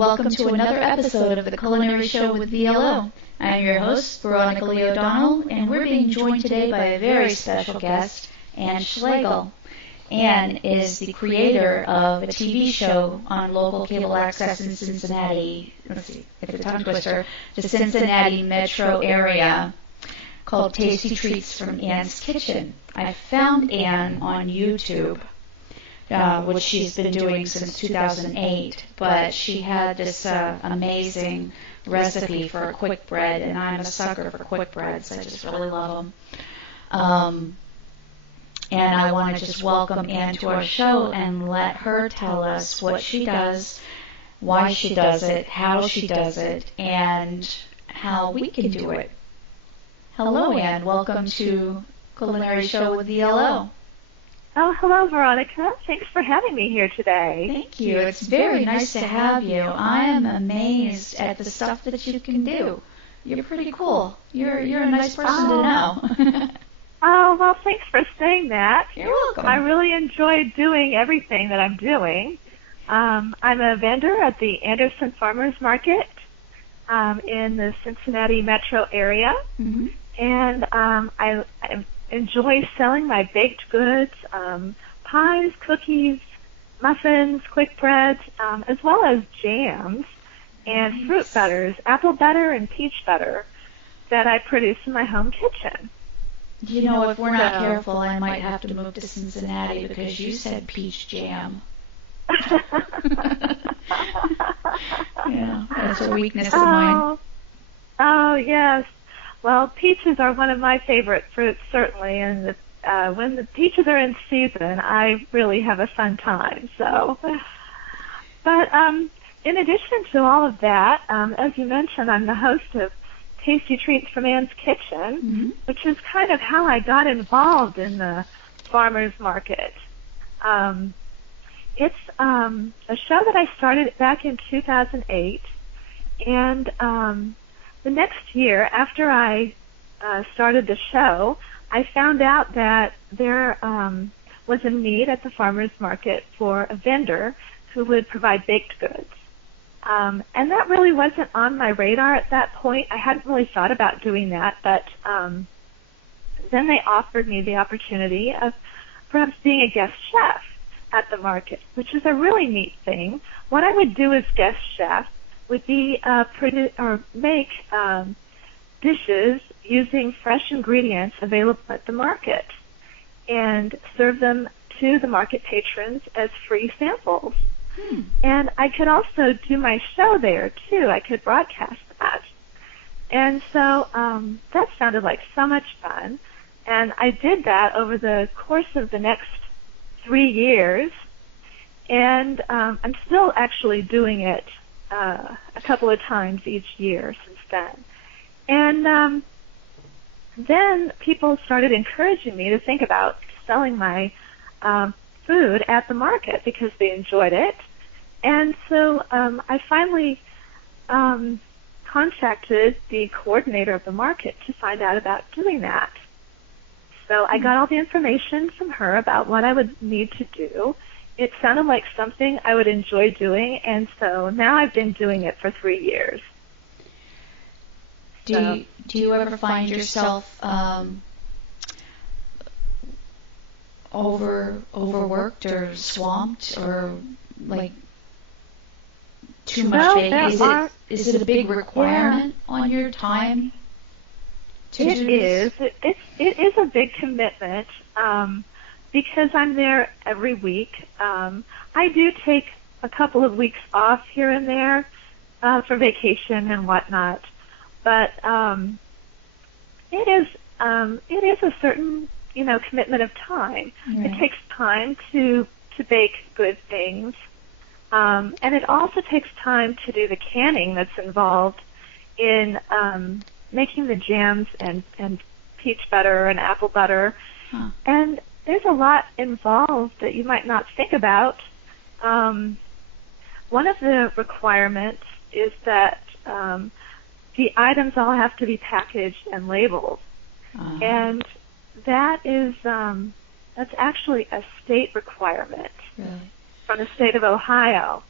welcome to another episode of the Culinary Show with VLO. I'm your host, Veronica Lee O'Donnell, and we're being joined today by a very special guest, Anne Schlegel. Anne is the creator of a TV show on local cable access in Cincinnati, let's see, it's a tongue twister, the Cincinnati metro area, called Tasty Treats from Anne's Kitchen. I found Anne on YouTube, which she's been doing since 2008, but she had this amazing recipe for a quick bread, and I'm a sucker for quick breads. I just really love them. And I want to just welcome Anne to our show and let her tell us what she does, why she does it, how she does it, and how we can do it. Hello, Anne. Welcome to Culinary Show with VLO. Oh, hello, Veronica. Thanks for having me here today. Thank you. It's very nice to have you. I am amazed at the stuff that you can do. You're pretty cool. You're a nice person to know. Oh, well, thanks for saying that. You're welcome. I really enjoy doing everything that I'm doing. I'm a vendor at the Anderson Farmers Market in the Cincinnati metro area. Mm-hmm. And I enjoy selling my baked goods, pies, cookies, muffins, quick breads, as well as jams and fruit butters, apple butter and peach butter that I produce in my home kitchen. You know, if we're not careful, I might have to move to Cincinnati because you said peach jam. Yeah, that's a weakness of mine. Oh, yes. Well, peaches are one of my favorite fruits, certainly, and when the peaches are in season, I really have a fun time. So, but in addition to all of that, as you mentioned, I'm the host of Tasty Treats from Anne's Kitchen, which is kind of how I got involved in the farmers market. It's a show that I started back in 2008, and the next year, after I started the show, I found out that there was a need at the farmers market for a vendor who would provide baked goods. And that really wasn't on my radar at that point. I hadn't really thought about doing that, but then they offered me the opportunity of perhaps being a guest chef at the market, which is a really neat thing. What I would do as guest chef would be make dishes using fresh ingredients available at the market and serve them to the market patrons as free samples. And I could also do my show there, too. I could broadcast that. And so that sounded like so much fun. And I did that over the course of the next 3 years. And I'm still actually doing it a couple of times each year since then. And then people started encouraging me to think about selling my food at the market because they enjoyed it. And so I finally contacted the coordinator of the market to find out about doing that. So I got all the information from her about what I would need to do. It sounded like something I would enjoy doing, and so now I've been doing it for 3 years. Do you ever find yourself overworked or swamped or like too much baking? Is it a big requirement on your time to do this? It is a big commitment because I'm there every week. I do take a couple of weeks off here and there for vacation and whatnot, but it is a certain commitment of time. Right. It takes time to bake good things. And it also takes time to do the canning that's involved in making the jams and peach butter and apple butter. And there's a lot involved that you might not think about. One of the requirements is that the items all have to be packaged and labeled. And that is that's actually a state requirement. Really? From the state of Ohio.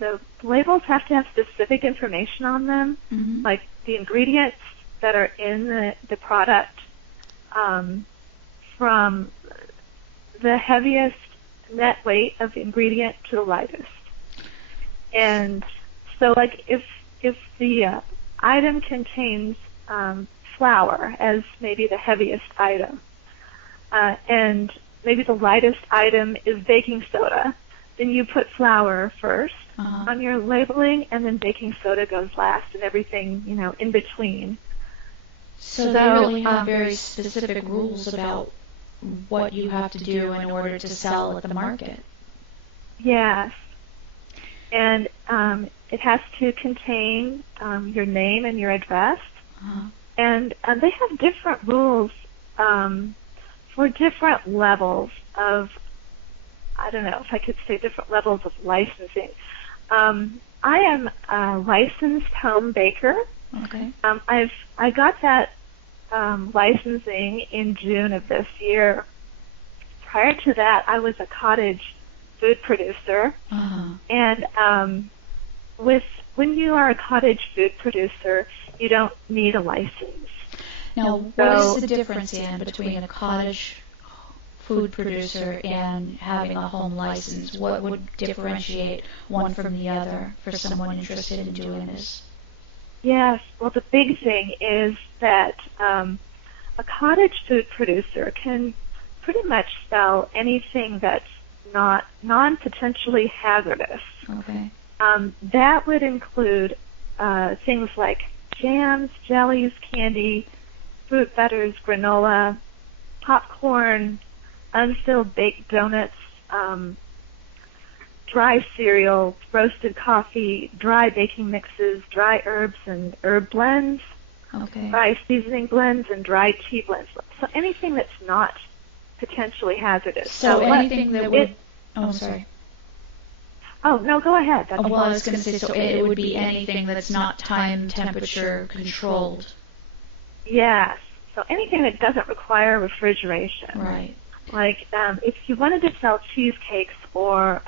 the labels have to have specific information on them, like the ingredients that are in the product, from the heaviest net weight of the ingredient to the lightest. And so, like, if the item contains flour as maybe the heaviest item, and maybe the lightest item is baking soda, then you put flour first on your labeling, and then baking soda goes last, and everything, in between. So they really have very specific rules about what you have to do in order to sell at the market. Yes. And it has to contain your name and your address. And they have different rules for different levels of, I don't know if I could say different levels of licensing. I am a licensed home baker. Okay. I got that licensing in June of this year. Prior to that, I was a cottage food producer. And when you are a cottage food producer, you don't need a license. Now, what is the difference, Anne, between a cottage food producer and having a home license? What would differentiate one from the other for someone interested in doing this? Yes, well, the big thing is that a cottage food producer can pretty much sell anything that's not non-potentially hazardous. Okay. That would include things like jams, jellies, candy, fruit butters, granola, popcorn, unfilled baked donuts, dry cereal, roasted coffee, dry baking mixes, dry herbs and herb blends, dry seasoning blends, and dry tea blends. So anything that's not potentially hazardous. So anything that would... sorry. Oh, no, go ahead. Well, I was going to say, so it would be anything that's not time, temperature controlled. Yes. So anything that doesn't require refrigeration. Right. Like if you wanted to sell cheesecakes or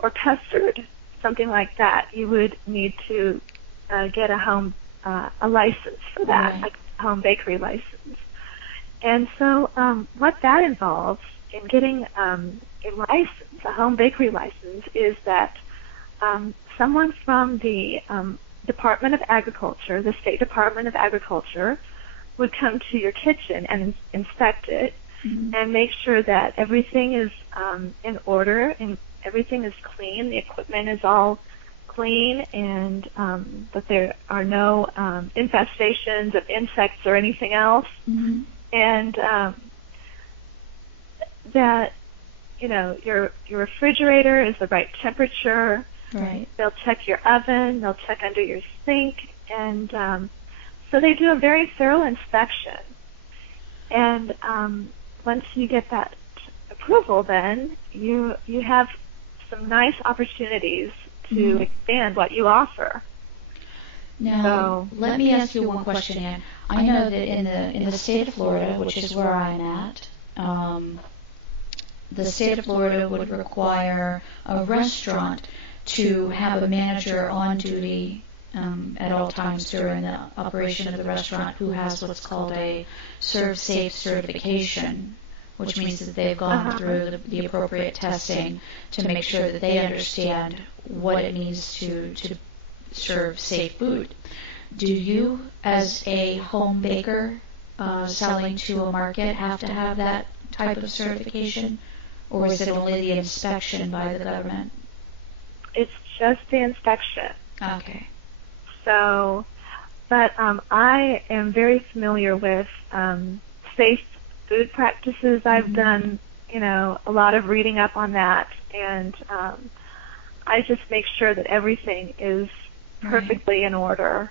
custard, something like that, you would need to get a license for that, Right. like a home bakery license. And so what that involves in getting a license, a home bakery license, is that someone from the Department of Agriculture, the State Department of Agriculture, would come to your kitchen and inspect it and make sure that everything is in order and everything is clean, the equipment is all clean, and that there are no infestations of insects or anything else, and that your refrigerator is the right temperature. Right. They'll check your oven, they'll check under your sink, and so they do a very thorough inspection. And once you get that approval, then you have some nice opportunities to expand what you offer. Now, let me ask you one question, Anne. I know that in the state of Florida, which is where I'm at, the state of Florida would require a restaurant to have a manager on duty at all times during the operation of the restaurant who has what's called a Serve Safe certification, which means that they've gone through the appropriate testing to make sure that they understand what it means to serve safe food. Do you, as a home baker selling to a market, have to have that type of certification, or is it only the inspection by the government? It's just the inspection. Okay. So, but I am very familiar with safe food practices. I've done, a lot of reading up on that, and I just make sure that everything is perfectly in order.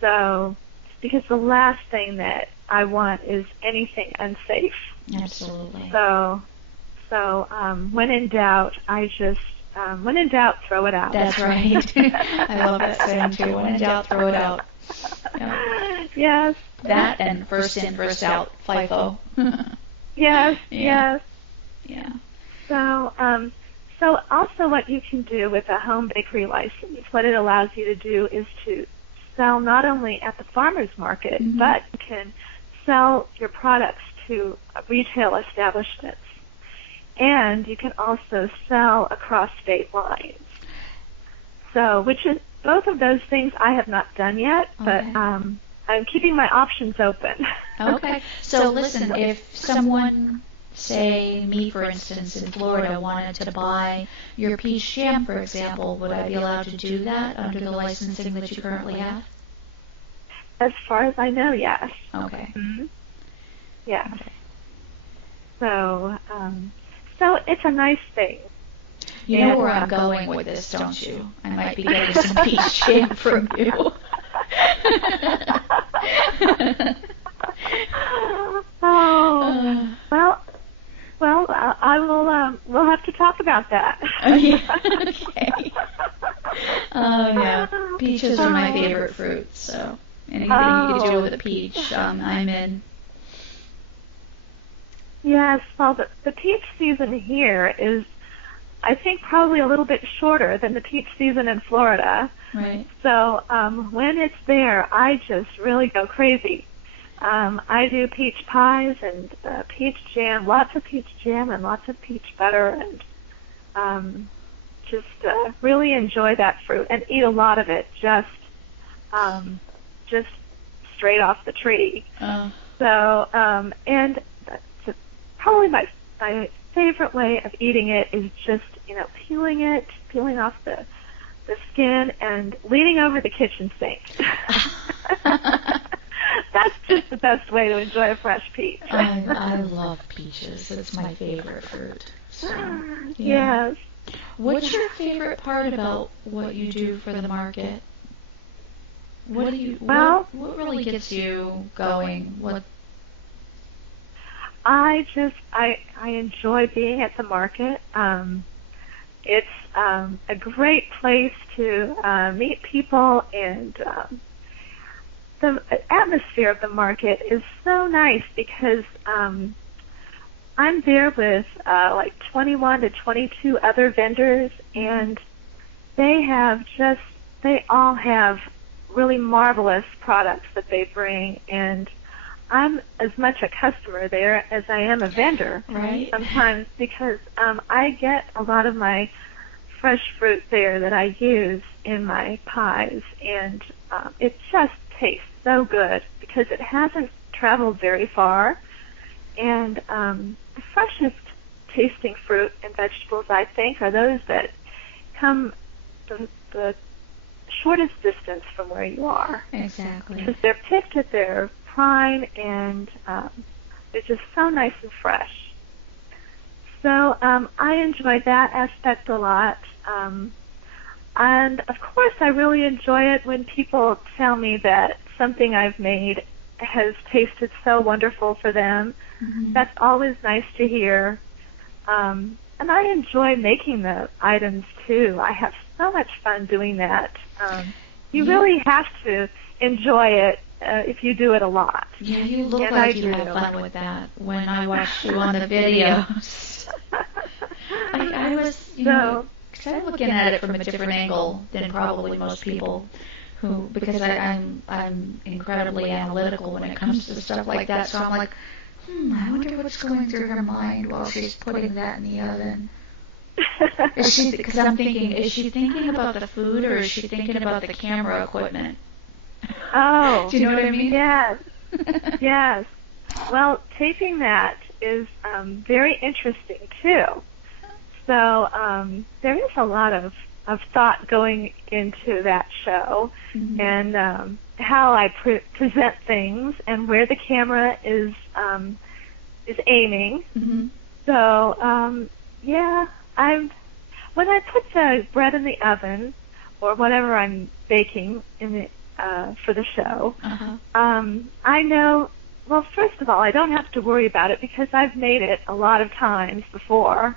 So, because the last thing that I want is anything unsafe. Absolutely. So when in doubt, when in doubt, throw it out. That's right. I love that saying too. When in doubt, throw it out. Yeah. Yes. That and first in, first out, FIFO. Yes. Yeah. Yes. Yeah. So So also what you can do with a home bakery license, what it allows you to do is to sell not only at the farmer's market, but you can sell your products to retail establishments. And you can also sell across state lines. So, which is, both of those things I have not done yet, but I'm keeping my options open. Okay. So listen, if someone, say me for instance in Florida, wanted to buy your peach jam, for example, would I be allowed to do that under the licensing that you currently have? As far as I know, yes. Okay. Yeah. Okay. So, so it's a nice thing. You know where I'm going with this, don't you? I might be getting some peach jam from you. Well, I will. We'll have to talk about that. Yeah. Okay. Oh yeah, peaches are my favorite fruit. So anything you can do with a peach, I'm in. Yes. Well, the peach season here is, I think, probably a little bit shorter than the peach season in Florida. Right. So when it's there, I just really go crazy. I do peach pies and peach jam, lots of peach jam and lots of peach butter, and just really enjoy that fruit and eat a lot of it just straight off the tree. So and that's probably my favorite way of eating it is just peeling off the skin and leaning over the kitchen sink. That's just the best way to enjoy a fresh peach. I love peaches. It's my favorite fruit. So, yeah. Yes. What's your favorite part about what you do for the market? What really gets you going? I enjoy being at the market. It's a great place to meet people, and the atmosphere of the market is so nice because I'm there with like 21 to 22 other vendors, and they all have really marvelous products that they bring, and I'm as much a customer there as I am a vendor. Right. Sometimes because I get a lot of my fresh fruit there that I use in my pies, and it just tastes so good because it hasn't traveled very far, and the freshest tasting fruit and vegetables, I think, are those that come the shortest distance from where you are. Exactly. Because they're picked at their prime, and they're just so nice and fresh. So I enjoy that aspect a lot. And, of course, I really enjoy it when people tell me that something I've made has tasted so wonderful for them. That's always nice to hear. And I enjoy making the items, too. I have so much fun doing that. You really have to enjoy it if you do it a lot. Yeah, you look like you have fun with that when I watched you on the videos. I was, because I'm looking at it from a different angle than probably most people, because I'm incredibly analytical when it comes to stuff like that. So I'm like, I wonder what's going through her mind while she's putting that in the oven. Because I'm thinking, is she thinking about the food or is she thinking about the camera equipment? Oh. Do you know what I mean? Yes. Yes. Well, taping that is very interesting, too. So there is a lot of thought going into that show, and how I present things and where the camera is aiming. So, yeah, when I put the bread in the oven or whatever I'm baking in the for the show, I know, well, first of all, I don't have to worry about it because I've made it a lot of times before,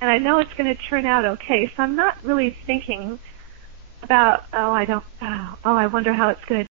and I know it's going to turn out okay. So I'm not really thinking about, I wonder how it's going to